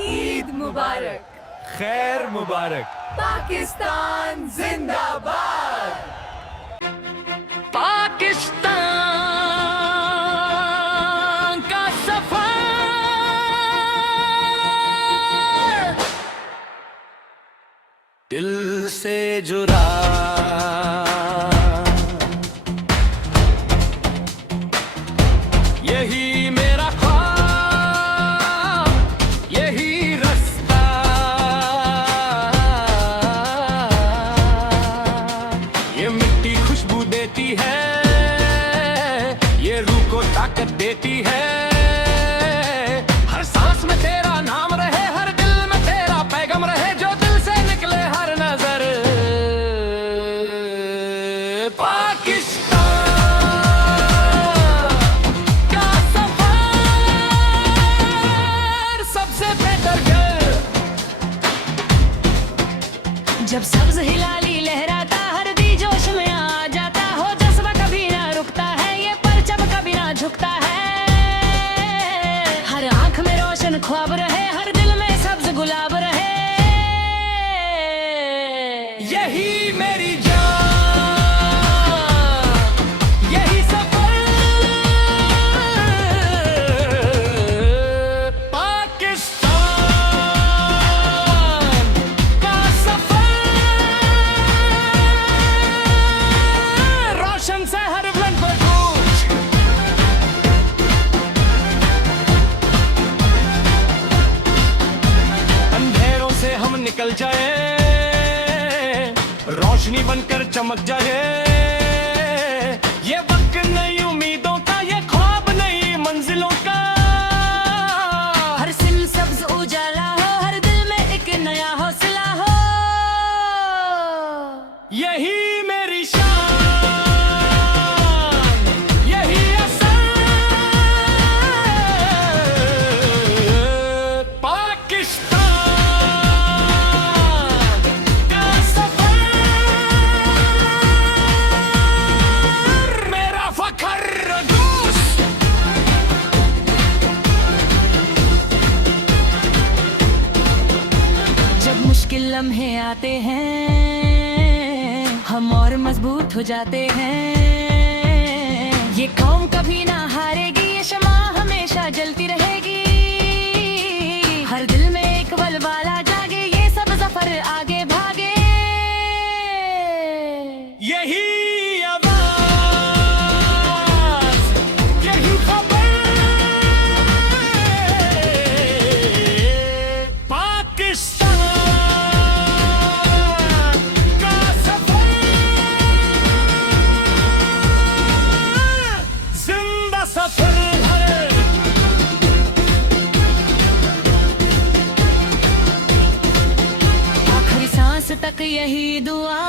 ईद मुबारक, खैर मुबारक। पाकिस्तान जिंदाबाद। पाकिस्तान का सफर दिल से जुड़ा, यही मेरा ख्वाब, यही रास्ता, ये मिट्टी खुशबू देती है, ये रूह को ताकत देती है। हर सांस में तेरा नाम रहे, हर दिल में तेरा पैगाम रहे, जो दिल से निकले हर नजर। पाकिस्तान का सफर सबसे बेहतर घर। जब सब्ज हिलाली लहराता, हर दी जोश में आ जाता हो, जज्बा कभी ना रुकता है, ये परचम कभी ना झुकता है। हर आंख में रोशन ख्वाब रहे, हर दिल में सब्ज गुलाब रहे। यही मेरी जान, यही सफर। पाकिस्तान का सफर रोशन से हर बुलंद पर कूच, अंधेरों से हम निकल जाए, रोशनी बनकर चमक जाए। ये वक्त नई उम्मीदों का, ये ख्वाब नई मंजिलों का। हर सिल सब्ज उजाला हो, हर दिल में एक नया हौसला हो। यही मेरी शान, यही असर। पाकिस्तान का सफर मेरा फखर दोस्त। जब मुश्किल लम्हे आते हैं, हम और मजबूत हो जाते हैं। ये कौम कभी ना हारेगी, ये शमा हमेशा जलती रहेगी। हर दिल में एक बलवाला जागे, ये सब जफर आगे भागे। यही आवाज, यही खबर। पाकिस्तान का सफर जिंदा सफर है। आखिरी सांस तक यही दुआ,